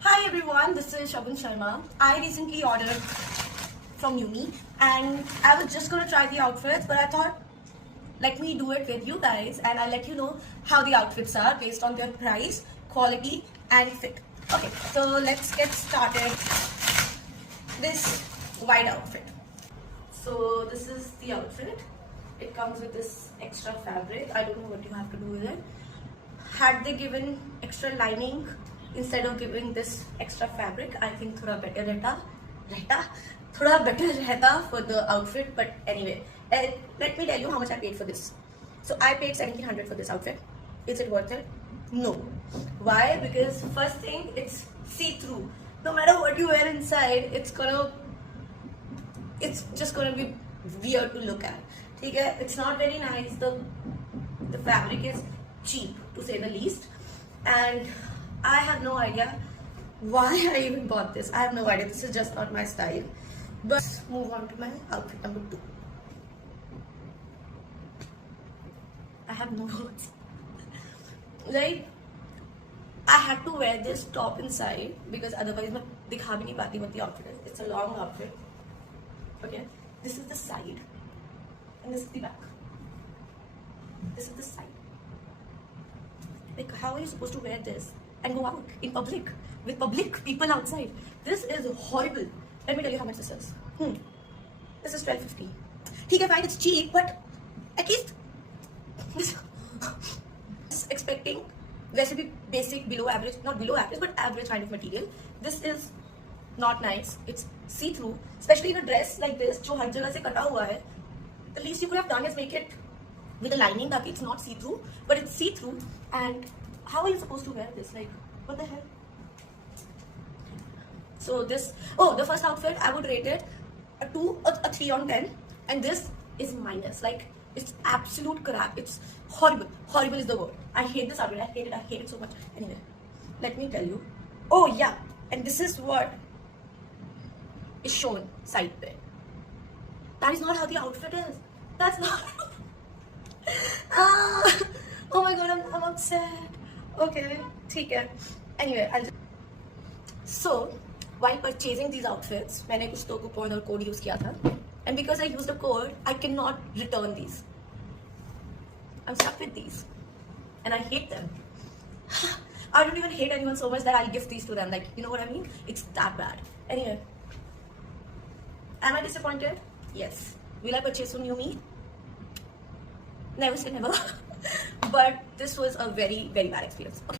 Hi everyone, this is Shagun Sharma. I recently ordered from Yumi and I was just gonna try the outfits, but I thought let me do it with you guys and I'll let you know how the outfits are based on their price, quality and fit. Okay, so let's get started. This white outfit. So this is the outfit. It comes with this extra fabric. I don't know what you have to do with it. Had they given extra lining instead of giving this extra fabric, I think थोड़ा better रहता for the outfit. But anyway, let me tell you how much I paid for this. So I paid 1700 for this outfit. Is it worth it? No. Why? Because first thing, it's see-through. No matter what you wear inside, it's just gonna be weird to look at. Okay? It's not very nice. The fabric is cheap to say the least, and I have no idea why I even bought this. I have no idea. This is just not my style. But let's move on to my outfit number 2. I have no words. Like, I had to wear this top inside because otherwise मैं दिखा भी नहीं पाती what the outfit is. It's a long outfit. Okay, this is the side and this is the back. This is the side. Like, how are you supposed to wear this and go out in public with public people outside? This is horrible. Let me tell you how much this is. This is 1250. ठीक है, fine, it's cheap, but at least expecting वैसे भी basic, below average, not below average, but average kind of material. This is not nice. It's see-through, especially in a dress like this जो हर जगह से कटा हुआ है. The least you could have done is make it with a lining that it's not see-through, but it's see-through. And how are you supposed to wear this? Like, what the hell? So this, the first outfit, I would rate it a 3 on 10, and this is minus. Like, it's absolute crap. It's horrible. Horrible is the word. I hate this outfit. I hate it so much. Anyway, let me tell you. Oh yeah, and this is what is shown side there. That is not how the outfit is. That's not. Oh my god, I'm upset. Okay, ठीक है. Anyway, so while purchasing these outfits, मैंने कुछ तो coupon और code use किया था, and because I used a code, I cannot return these. I'm stuck with these, and I hate them. I don't even hate anyone so much that I'll gift these to them. Like, you know what I mean? It's that bad. Anyway, am I disappointed? Yes. Will I purchase from Yumi? Never say never. But this was a very, very bad experience. Okay.